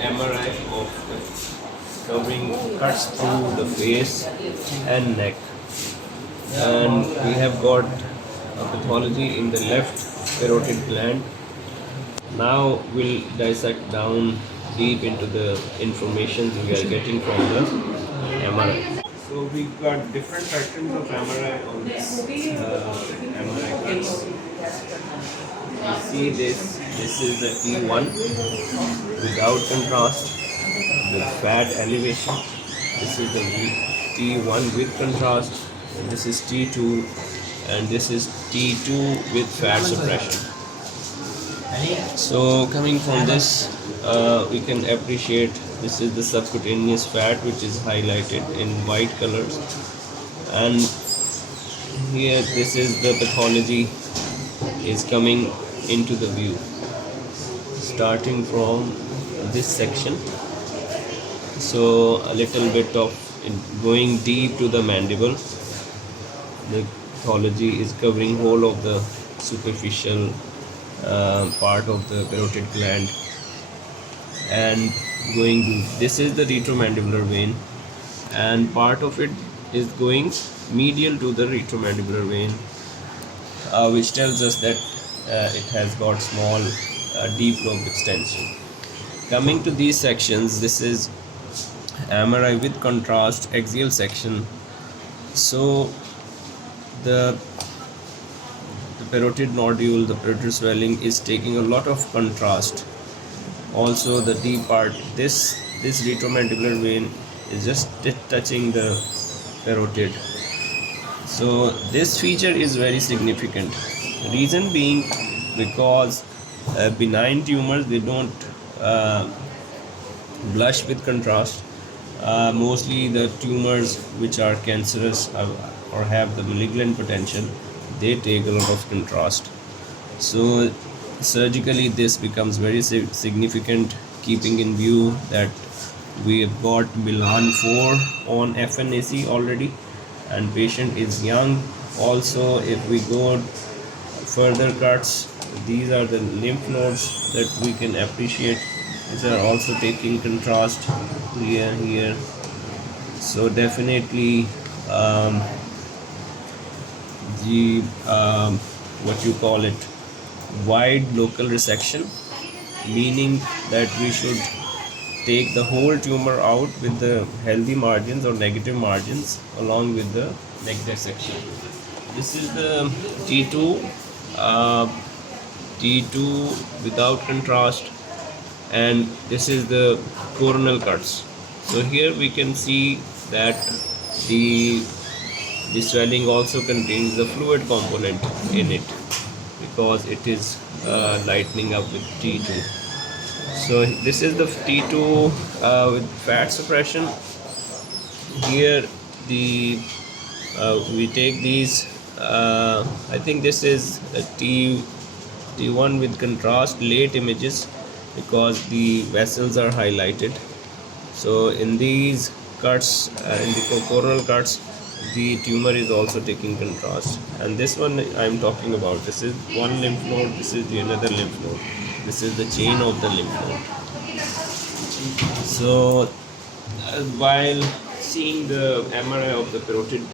MRI of covering cuts through the face and neck, and we have got a pathology in the left parotid gland. Now we'll dissect down deep into the information we are getting from the MRI. So we've got different patterns of MRI on this MRI cuts. You see this is the T1 without contrast, the fat elevation. This is the T1 with contrast. This is T2, and this is T2 with fat suppression. So coming from this, we can appreciate this is the subcutaneous fat, which is highlighted in white colors, and here this is the pathology is coming into the view, starting from this section. So a little bit of going deep to the mandible. The pathology is covering whole of the superficial part of the parotid gland, and going to this is the retromandibular vein, and part of it is going medial to the retromandibular vein, which tells us that it has got small deep lobe extension. Coming to these sections, this is MRI with contrast axial section. So the parotid nodule, the parotid swelling is taking a lot of contrast. Also the deep part, this retromandibular vein is just touching the parotid. So this feature is very significant. Reason being because benign tumors, they don't blush with contrast. Mostly the tumors which are cancerous or have the malignant potential, they take a lot of contrast. So surgically this becomes very significant, keeping in view that we have got Milan 4 on FNAC already, and patient is young. Also, if we go further cuts, these are the lymph nodes that we can appreciate. These are also taking contrast here. So definitely what you call it, wide local resection, meaning that we should take the whole tumor out with the healthy margins or negative margins along with the neck dissection. This is the T2 without contrast, and this is the coronal cuts. So here we can see that the swelling also contains the fluid component in it, because it is lightening up with T2. So this is the T2 with fat suppression. Here we take these, I think this is a T1 with contrast late images, because the vessels are highlighted. So in these cuts, in the coronal cuts, the tumor is also taking contrast. And this one I'm talking about, this is one lymph node, this is the another lymph node, this is the chain of the lymph node. So while seeing the MRI of the parotid